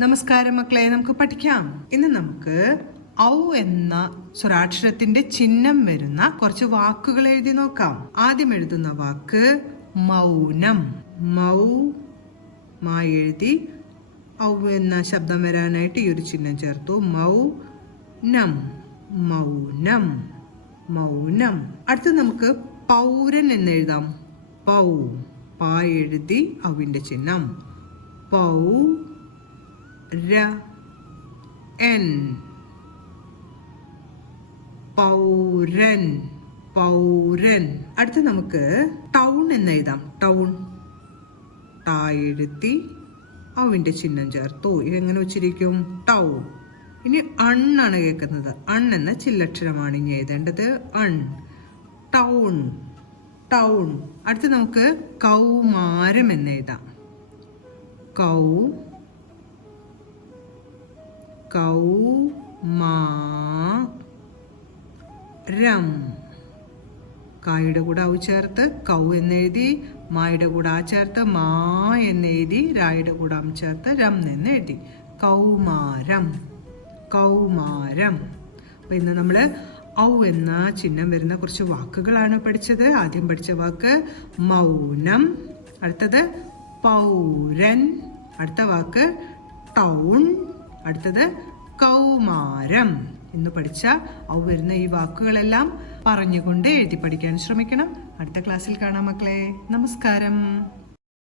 നമസ്കാരം മക്കളെ, നമുക്ക് പഠിക്കാം. ഇന്ന് നമുക്ക് ഔ എന്ന സ്വരാക്ഷരത്തിന്റെ ചിഹ്നം വരുന്ന കുറച്ച് വാക്കുകൾ എഴുതി നോക്കാം. ആദ്യം എഴുതുന്ന വാക്ക് മൗനം. മൗ മാ എഴുതി ഔ എന്ന ശബ്ദം വരാനായിട്ട് ഈ ഒരു ചിഹ്നം ചേർത്തു. മൗനം, മൗനം, മൗനം. അടുത്ത് നമുക്ക് പൗരൻ എന്ന് എഴുതാം. പൗ പാ എഴുതി ഔവിന്റെ ചിഹ്നം. പൗ എൻ പൗരൻ, പൗരൻ. അടുത്ത് നമുക്ക് ടൗൺ എന്ന് എഴുതാം. ടൗൺ ടാ എഴുതി ഔവിന്റെ ചിഹ്നം ചേർത്തു. ഇതെങ്ങനെ ഉച്ചരിക്കും? ടൗൺ. ഇനി അണ്ണാണ് കേൾക്കുന്നത്. അൺ എന്ന ചില്ലക്ഷരമാണ് ഇനി എഴുതേണ്ടത്. അൺ, ടൗൺ, ടൗൺ. അടുത്ത് നമുക്ക് കൗമാരം എന്ന് എഴുതാം. കൗമാരം. കായുടെ കൂടെ ഔ ചേർത്ത് കൗ എന്നെഴുതി, മായുടെ കൂടെ ആ ചേർത്ത് മാ എന്നെഴുതി, രായുടെ കൂടെ അം ചേർത്ത് രം എന്ന് എഴുതി. കൗമാരം, കൗമാരം. അപ്പൊ ഇന്ന് നമ്മൾ ഔ എന്ന ചിഹ്നം വരുന്ന കുറച്ച് വാക്കുകളാണ് പഠിച്ചത്. ആദ്യം പഠിച്ച വാക്ക് മൗനം, അടുത്തത് പൗരൻ, അടുത്ത വാക്ക് ടൗൺ, അടുത്തത് കൗമാരം. ഇന്ന് പഠിച്ച ഔ വരുന്ന ഈ വാക്കുകളെല്ലാം പറഞ്ഞുകൊണ്ട് എഴുതി പഠിക്കാൻ ശ്രമിക്കണം. അടുത്ത ക്ലാസ്സിൽ കാണാം മക്കളെ. നമസ്കാരം.